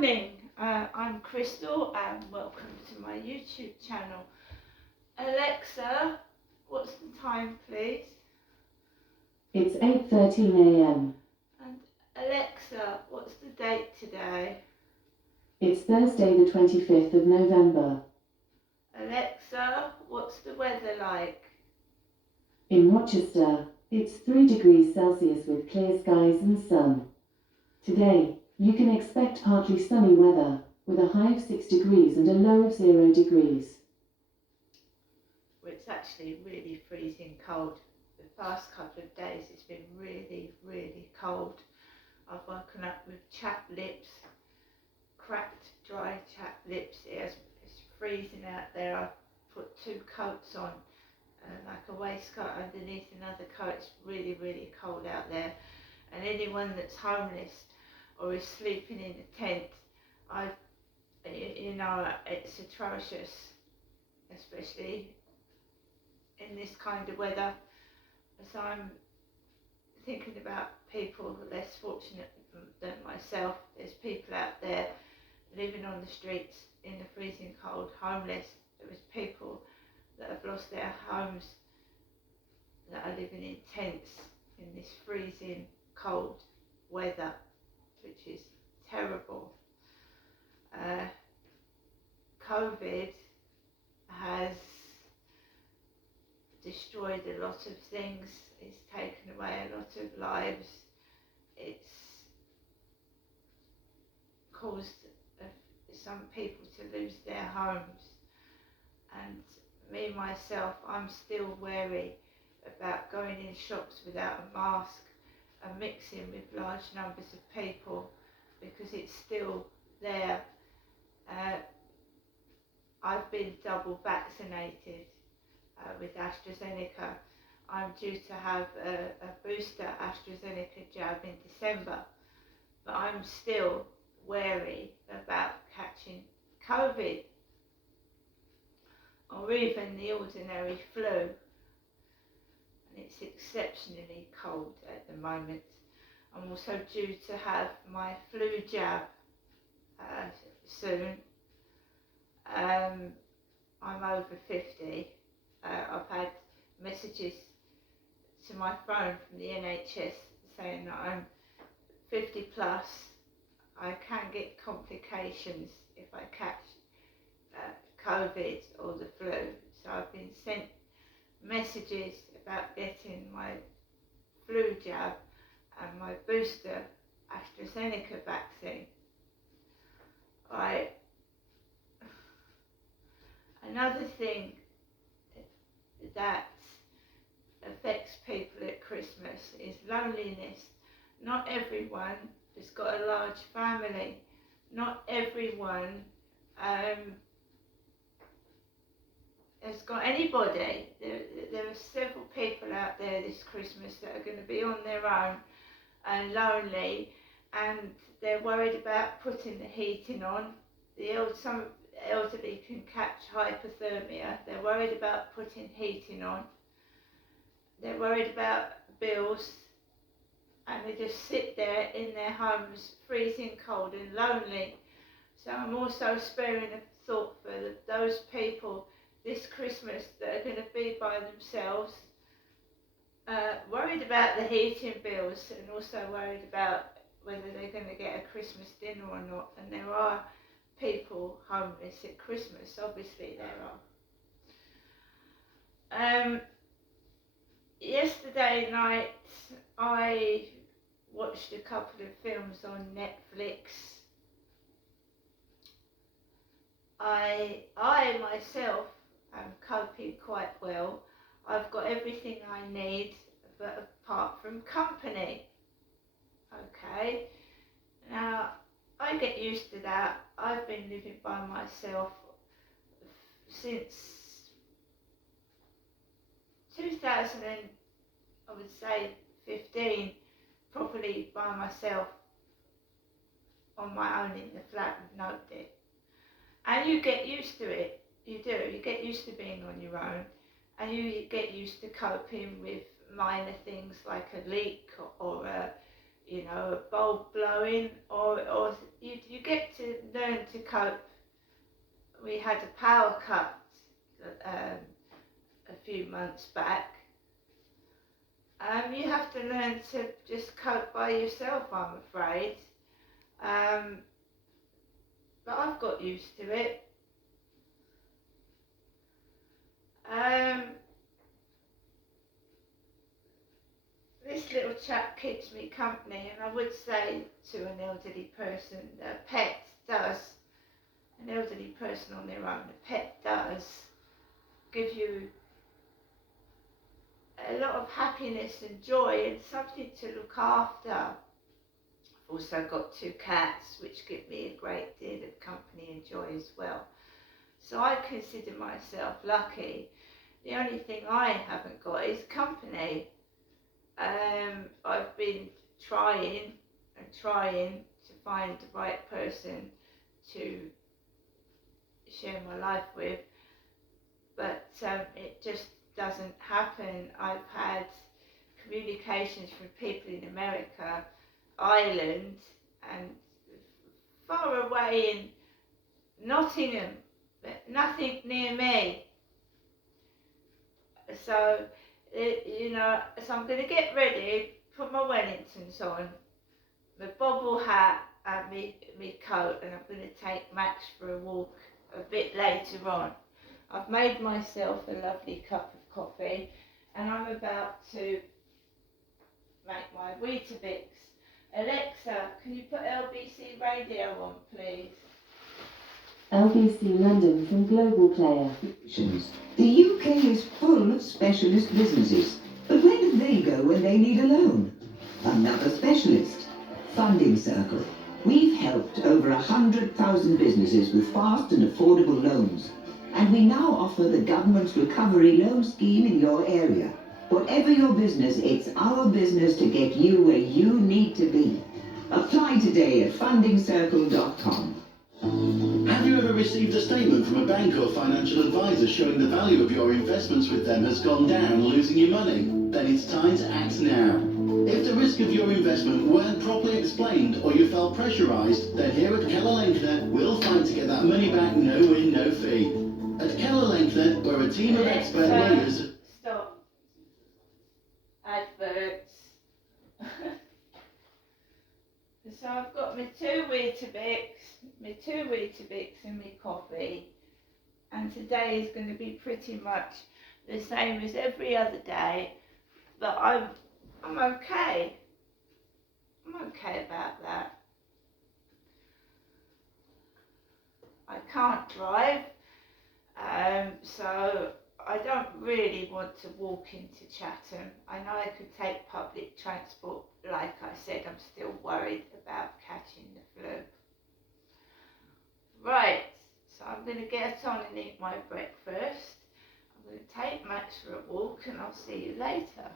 morning, I'm Crystal and welcome to my YouTube channel. Alexa, what's the time please? It's 8:13 a.m. And Alexa, what's the date today? It's Thursday the 25th of November. Alexa, what's the weather like? In Rochester, it's 3 degrees Celsius with clear skies and sun. Today, you can expect partly sunny weather, with a high of 6 degrees and a low of 0 degrees. Well, it's actually really freezing cold. The past couple of days it's been really, really cold. I've woken up with chapped lips, cracked, dry chapped lips. It's freezing out there. I've put 2 coats on, like a waistcoat underneath another coat. It's really, really cold out there. And anyone that's homeless or is sleeping in a tent, it's atrocious, especially in this kind of weather. So I'm thinking about people less fortunate than myself. There's people out there living on the streets in the freezing cold, homeless. There is people that have lost their homes, that are living in tents in this freezing cold weather, which is terrible. COVID has destroyed a lot of things. It's taken away a lot of lives. It's caused some people to lose their homes. And me, myself, I'm still wary about going in shops without a mask and mixing with large numbers of people, because it's still there. I've been double vaccinated with AstraZeneca. I'm due to have a booster AstraZeneca jab in December, but I'm still wary about catching COVID or even the ordinary flu. And it's exceptionally cold at the moment. I'm also due to have my flu jab soon. I'm over 50. I've had messages to my phone from the NHS saying that I'm 50 plus. I can get complications if I catch COVID or the flu. So I've been sent messages about getting my flu jab and my booster AstraZeneca vaccine. Right. Another thing that affects people at Christmas is loneliness. Not everyone has got a large family. Not everyone has got anybody. There are several people out there this Christmas that are going to be on their own and lonely, and they're worried about putting the heating on. Some elderly can catch hypothermia. They're worried about putting heating on. They're worried about bills, and they just sit there in their homes freezing cold and lonely. So I'm also sparing a thought for those people this Christmas that are going to be by themselves, worried about the heating bills and also worried about whether they're going to get a Christmas dinner or not. And there are people homeless at Christmas, obviously there are. Yesterday night I watched a couple of films on Netflix. I myself am coping quite well. I've got everything I need, but apart from company. Okay, now I get used to that. I've been living by myself since 2015, properly by myself on my own in the flat with nobody. And you get used to it. You do. You get used to being on your own, and you get used to coping with minor things like a leak or you know, a bulb blowing, or you get to learn to cope. We had a power cut a few months back. You have to learn to just cope by yourself, I'm afraid. But I've got used to it. This little chap keeps me company, and I would say to an elderly person, a pet does, an elderly person on their own, a pet does give you a lot of happiness and joy and something to look after. I've also got 2 cats which give me a great deal of company and joy as well. So I consider myself lucky. The only thing I haven't got is company. I've been trying to find the right person to share my life with, but it just doesn't happen. I've had communications from people in America, Ireland, and far away in Nottingham, but nothing near me. So, you know, so I'm going to get ready, put my Wellingtons on, my bobble hat and my coat, and I'm going to take Max for a walk a bit later on. I've made myself a lovely cup of coffee, and I'm about to make my Weetabix. Alexa, can you put LBC radio on, please? LBC London from Global Player. The UK is full of specialist businesses, but where do they go when they need a loan? Another specialist, Funding Circle. We've helped over 100,000 businesses with fast and affordable loans, and we now offer the government's recovery loan scheme in your area. Whatever your business, it's our business to get you where you need to be. Apply today at fundingcircle.com. Have you ever received a statement from a bank or financial advisor showing the value of your investments with them has gone down, losing you money? Then it's time to act now. If the risk of your investment weren't properly explained or you felt pressurised, then here at Keller Lenkner, we'll fight to get that money back, no win, no fee. At Keller Lenkner, we're a team of expert lawyers. Stop. Adverts. So I've got my 2 Weetabix and my coffee, and today is going to be pretty much the same as every other day, but I'm okay. I'm okay about that. I can't drive, so I don't really want to walk into Chatham. I know I could take public transport. Like I said, I'm still worried about catching the flu. Right, so I'm going to get on and eat my breakfast. I'm going to take Max for a walk, and I'll see you later.